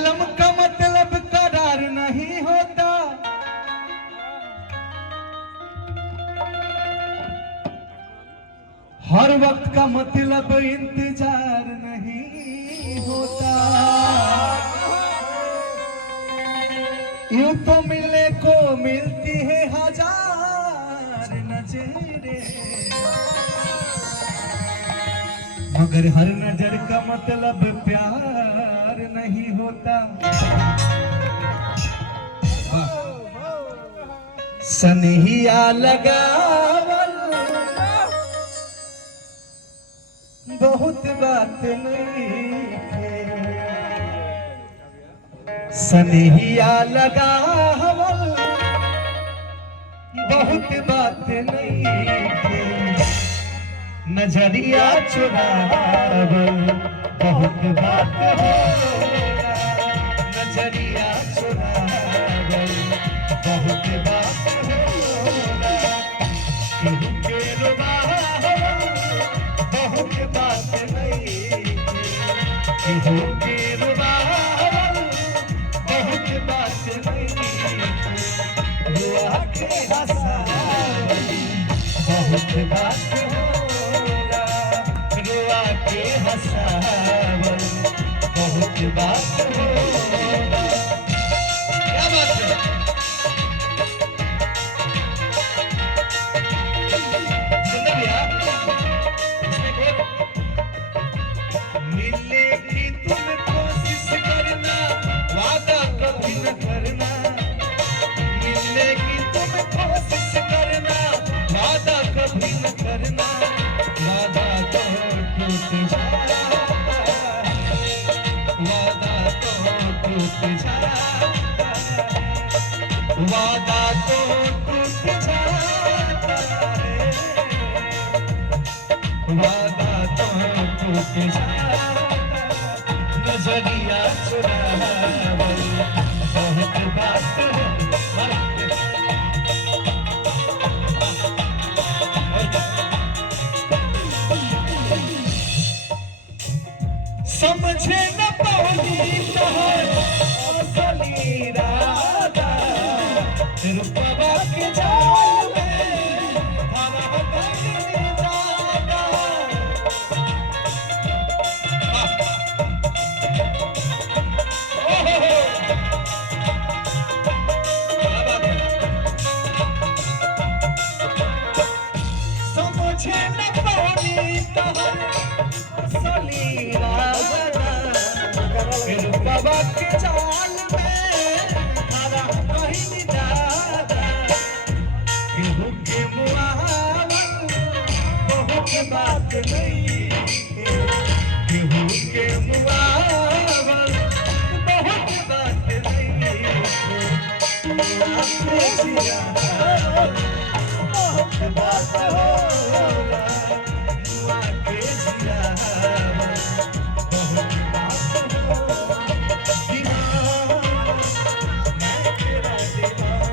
कलम का मतलब करार नहीं होता, हर वक्त का मतलब इंतजार नहीं होता। यूं तो मिलने को मिलती है हजार नजरें, मगर हर नजर का मतलब प्यार नहीं होता। सनहिया लगावल बहुत बात नहीं है, सनहिया लगावल बहुत बात नहीं है, नजरिया चुरावल बहुत बात है, नजरिया चुरावल बहुत बात है, केहू के रुबावल बहुत बात नहीं, केहू के रुबावल बहुत बात नहीं, रुआ के हंसावल बहुत बात होला, रुआ के हंसावल बहुत बात होला। क्या बात है? मिलने की तुम कोशिश करना, वादा कभी न करना, मिलने की तुम कोशिश करना, वादा कभी न करना, वादा तो टूट जाता, वादा तो टूट जाता, वादा तो टूट जाता है, वादा तो टूट जाता, नजरिया चुरावल बहुत बात है। समझे न पाऊंगी तोहर असली इरादा, रुपवा के जाल में हवा बदली दादा। समझे न पाऊंगी तोहर असली इरादा, रुपवा के जाल में हवा बदली दादा। केहू के मुआवल बहुत बात नहीं, केहू के मुआवल बहुत बात नहीं, आपके जियावल बहुत बात होला, आपके जियावल बहुत बात होला। दीवाना मैं तेरा दीवाना,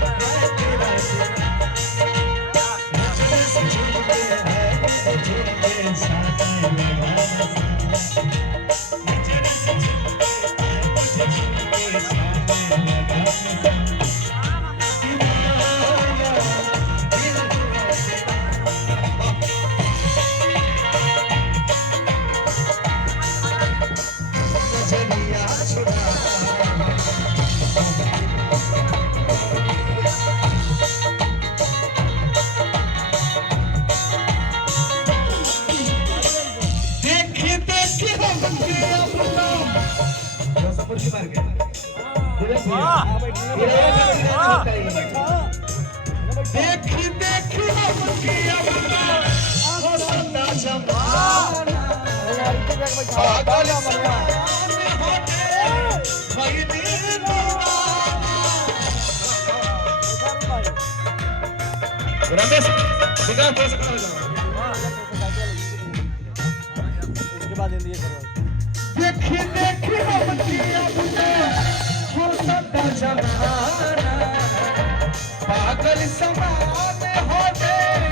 मैं तेरा दीवाना, नजर से झूठे है झूठे साथ लगाना, नजर से झूठे है मुझे झूठे साथ लगाना। देखी देखी पागल रमेश देखी देखी पागल समान हो गए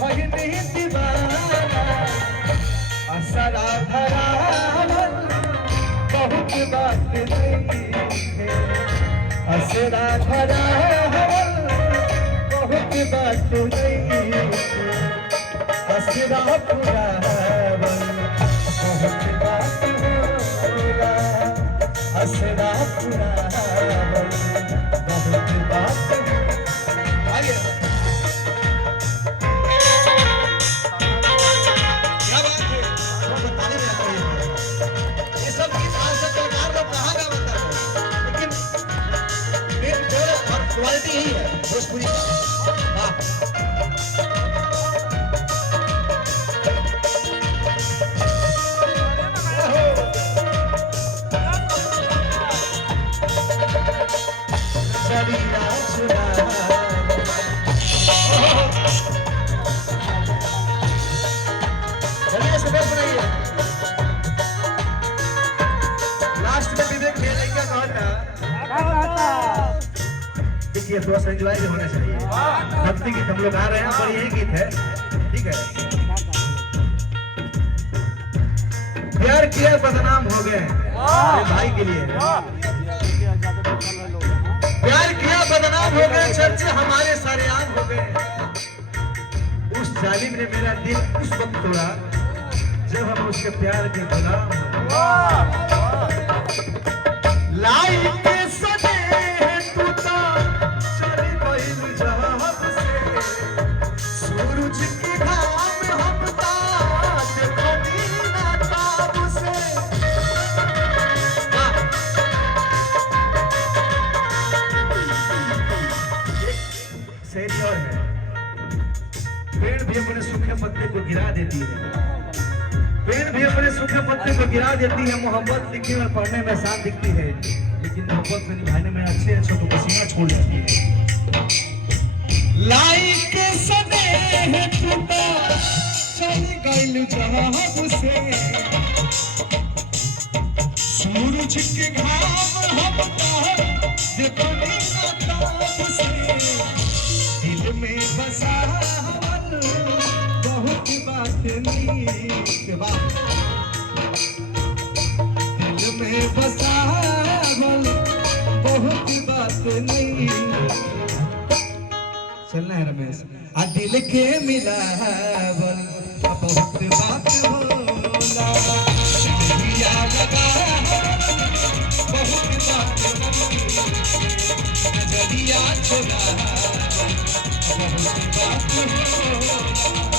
वही नहीं दीवाना, असरा धरा असरा भरा बहुत बात नहीं, असरा पूरा बहुत बात होगा, असरा पूरा बहुत बात। आइए क्या बात है, वो बताने में आता है ये सब गीत आज तक सरकार लोग कहाँ गा बता है, लेकिन एक जो और क्वालिटी ही है भोजपुरी का। वाह लास्ट में विवेक खेले क्या कहता, देखिए थोड़ा सा एंजॉय भी होना चाहिए। भक्ति गीत हम लोग आ रहे हैं पर यही गीत है, ठीक है। प्यार किया बदनाम हो गए भाई के लिए, प्यार किया बदनाम हो गए, चर्चे हमारे सारे आम हो गए। उस जालिम ने मेरा दिल उस वक्त तोड़ा जब हम उसके प्यार के गुलाम हो। लाई के सने टूटा चली गई जहां से, सूरज की घाम हम ताज बनी ना ताब से। और है पेड़ भी अपने सूखे पत्ते को गिरा देती है, पेड़ भी अपने सूखे पत्ते को गिरा देती है। मोहब्बत लिखने और पढ़ने में आसान दिखती है, लेकिन मोहब्बत में निभाने में अच्छे अच्छे को पसीना छोड़ जाती है। लाई के सने टूटा चली गई जहां से, सूरज की घाम हम देखो दिल में बसा बहुत बात नहीं, दिल में बसा बहुत बात नहीं। चलना है रमेश, आ दिल के मिला बहुत बात होला, बहुत बात नजरिया छोड़ा बहुत बात होला।